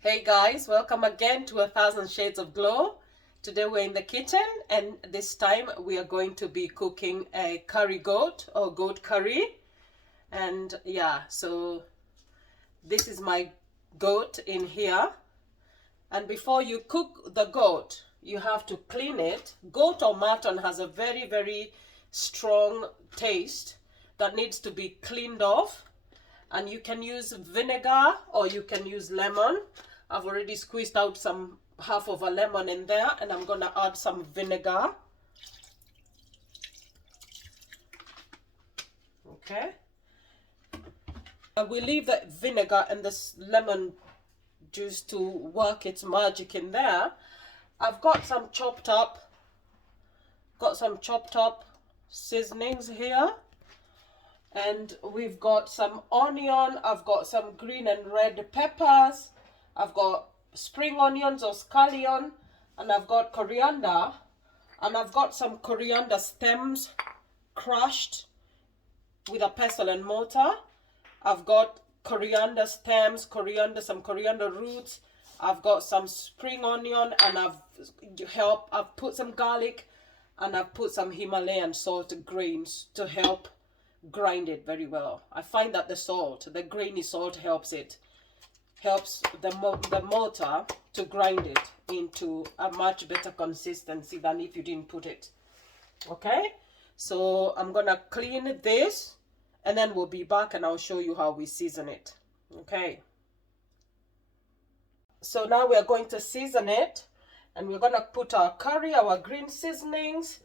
Hey guys, welcome again to 1,000 Shades of Glow. Today we're in the kitchen and this time we are going to be cooking a curry goat or goat curry. And yeah, so this is my goat in here. And before you cook the goat, you have to clean it. Goat or mutton has a very strong taste that needs to be cleaned off. And you can use vinegar or you can use lemon. I've already squeezed out some half of a lemon in there, and I'm gonna add some vinegar. Okay, we leave the vinegar and this lemon juice to work its magic in there. I've got some chopped up seasonings here, and we've got some onion. I've got some green and red peppers. I've got spring onions or scallion, and I've got coriander, and I've got some coriander stems crushed with a pestle and mortar. I've got coriander stems, some coriander roots. I've got some spring onion, and I've put some garlic, and I've put some Himalayan salt grains to help grind it very well. I find that the grainy salt helps the mortar to grind it into a much better consistency than if you didn't put it. Okay, so I'm gonna clean this and then we'll be back and I'll show you how we season it. Okay, so now we're going to season it, and we're gonna put our curry, our green seasonings.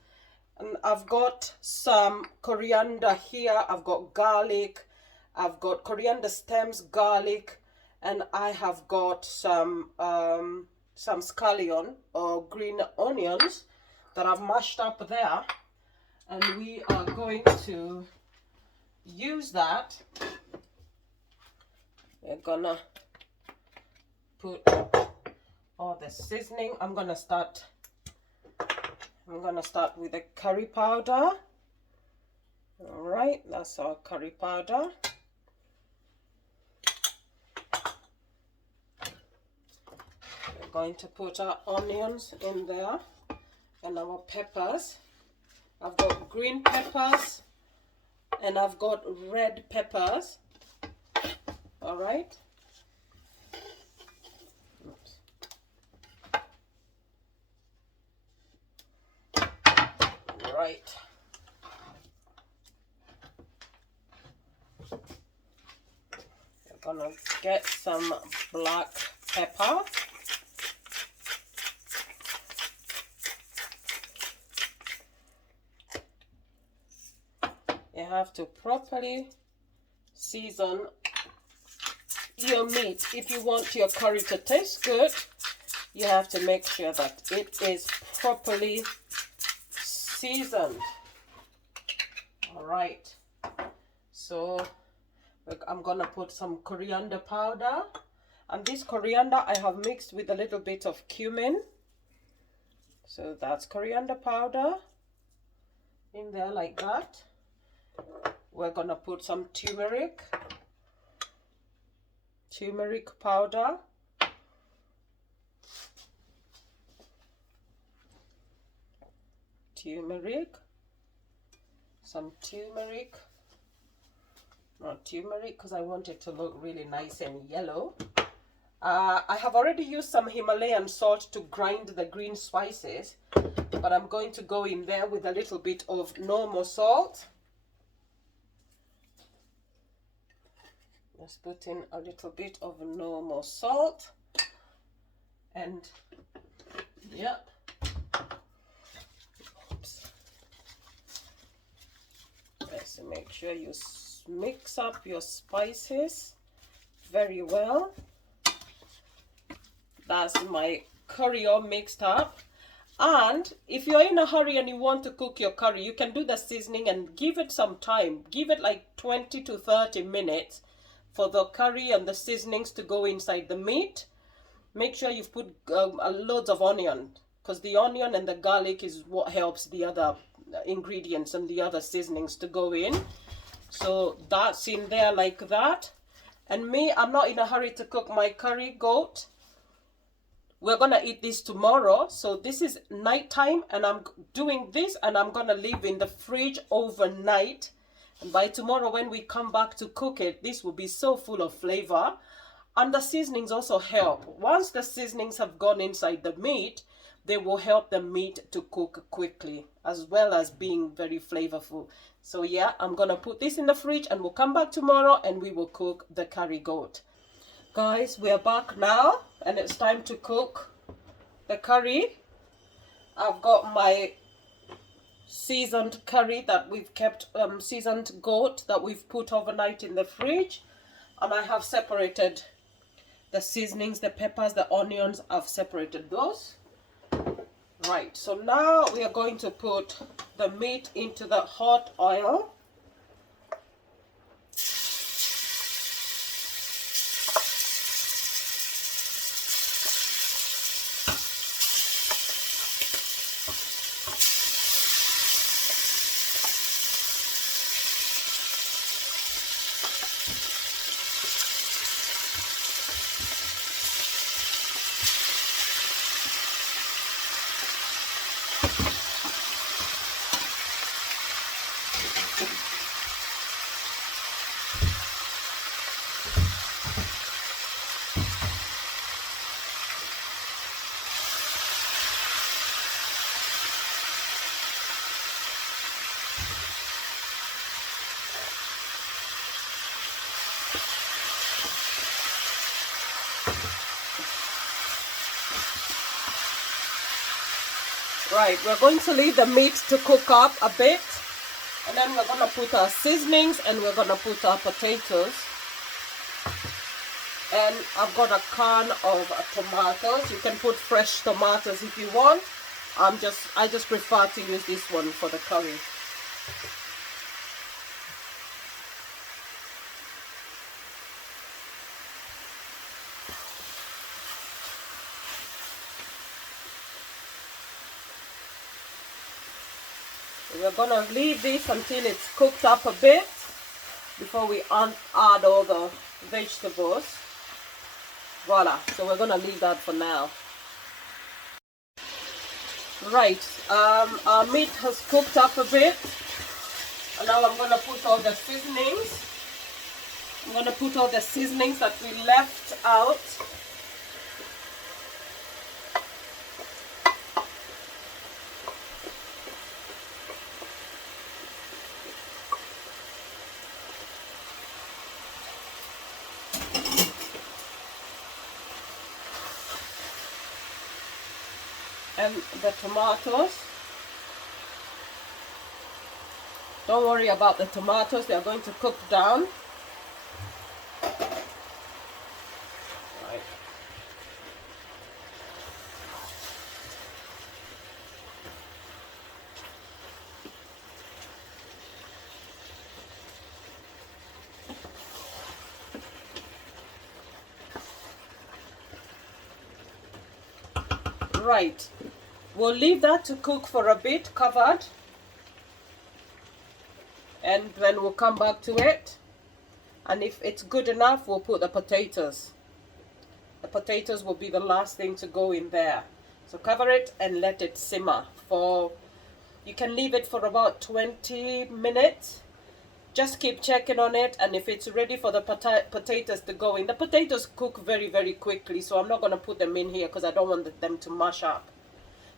And I've got some coriander here, I've got garlic, I've got coriander stems, garlic, and I have got some scallion or green onions that I've mashed up there, and we are going to use that. We're gonna put all the seasoning. I'm gonna start with the curry powder. All right, that's our curry powder. We're going to put our onions in there and our peppers. I've got green peppers and I've got red peppers. All right. Right. We're gonna get some black pepper. You have to properly season your meat. If you want your curry to taste good, you have to make sure that it is properly seasoned. All right, so I'm gonna put some coriander powder, and this coriander I have mixed with a little bit of cumin. So that's coriander powder in there like that. We're gonna put some turmeric powder. Some turmeric, not turmeric because I want it to look really nice and yellow. I have already used some Himalayan salt to grind the green spices, but I'm going to go in there with a little bit of normal salt. Let's put in a little bit of normal salt, and yep. Let's make sure you mix up your spices very well. That's my curry all mixed up. And if you're in a hurry and you want to cook your curry, you can do the seasoning and give it some time. Give it like 20 to 30 minutes for the curry and the seasonings to go inside the meat. Make sure you've put loads of onion, because the onion and the garlic is what helps the other ingredients and the other seasonings to go in. So that's in there like that. And me, I'm not in a hurry to cook my curry goat. we're gonna eat this tomorrow. So this is nighttime, and I'm doing this, and I'm gonna leave in the fridge overnight. And by tomorrow, when we come back to cook it, this will be so full of flavor. And the seasonings also help. Once the seasonings have gone inside the meat, they will help the meat to cook quickly, as well as being very flavorful. So yeah, I'm gonna put this in the fridge, and we'll come back tomorrow and we will cook the curry goat. Guys, we are back now, and it's time to cook the curry. I've got my seasoned curry that we've kept, seasoned goat that we've put overnight in the fridge, and I have separated the seasonings, the peppers, the onions. I've separated those. Right, so now we are going to put the meat into the hot oil. Right, we're going to leave the meat to cook up a bit, and then we're going to put our seasonings, and we're going to put our potatoes. And I've got a can of tomatoes. You can put fresh tomatoes if you want. I just prefer to use this one for the curry. We're gonna leave this until it's cooked up a bit before we add all the vegetables. Voila, so we're gonna leave that for now. Right, our meat has cooked up a bit, and now I'm gonna put all the seasonings. I'm gonna put all the seasonings that we left out. And the tomatoes. Don't worry about the tomatoes, they are going to cook down. Right. Right. We'll leave that to cook for a bit, covered, and then we'll come back to it, and if it's good enough, we'll put the potatoes. The potatoes will be the last thing to go in there. So cover it and let it simmer for, you can leave it for about 20 minutes. Just keep checking on it, and if it's ready for the potatoes to go in. The potatoes cook very, very quickly, so I'm not going to put them in here because I don't want them to mash up.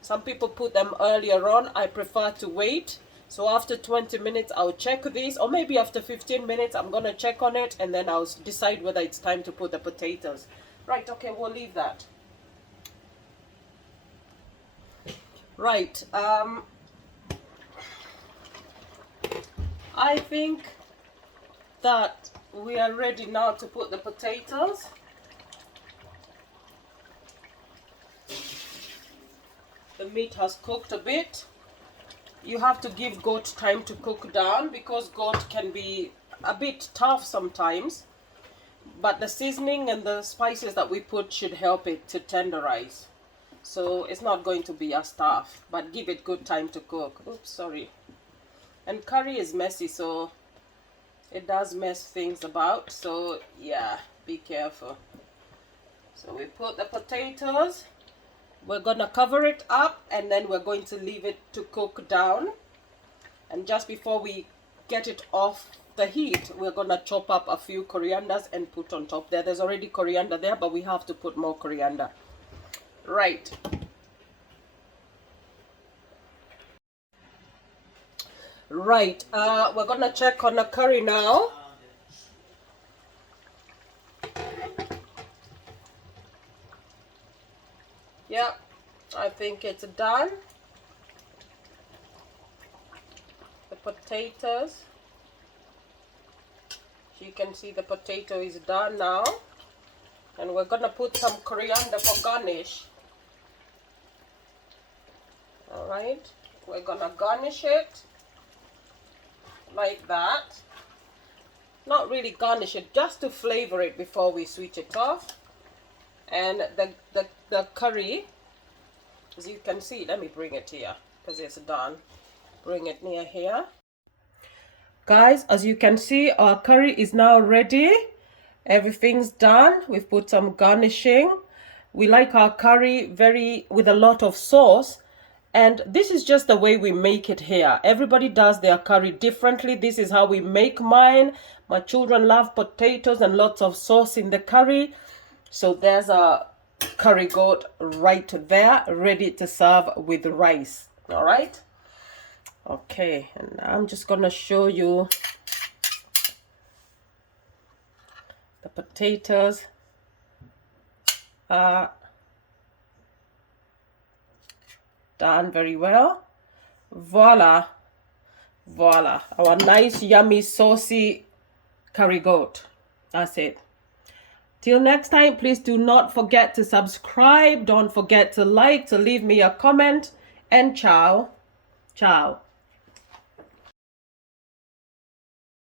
Some people put them earlier on. I prefer to wait. So after 20 minutes, I'll check this, or maybe after 15 minutes, I'm going to check on it, and then I'll decide whether it's time to put the potatoes. Right, okay, we'll leave that. Right, I think that we are ready now to put the potatoes. The meat has cooked a bit. You have to give goat time to cook down because goat can be a bit tough sometimes. But the seasoning and the spices that we put should help it to tenderize. So it's not going to be as tough, but give it good time to cook. Oops, sorry. And curry is messy, so it does mess things about. So yeah, be careful. So we put the potatoes. We're gonna cover it up and then we're going to leave it to cook down. And just before we get it off the heat, we're gonna chop up a few corianders and put on top there. There's already coriander there, but we have to put more coriander. Right. Right, we're gonna check on the curry now. Yeah, I think it's done. The potatoes. You can see the potato is done now. And we're gonna put some coriander for garnish. Alright, we're gonna garnish it like that. Not really garnish it, just to flavor it before we switch it off. And the curry, as you can see, let me bring it here because it's done. Bring it near here. Guys, as you can see, our curry is now ready. Everything's done. We've put some garnishing. We like our curry with a lot of sauce. And this is just the way we make it here. Everybody does their curry differently. This is how we make mine. My children love potatoes and lots of sauce in the curry. So there's a curry goat right there, ready to serve with rice. All right. Okay, and I'm just gonna show you the potatoes are done very well. Voila, voila, our nice yummy saucy curry goat. That's it. Till next time, please do not forget to subscribe. Don't forget to like, to leave me a comment, and ciao. Ciao.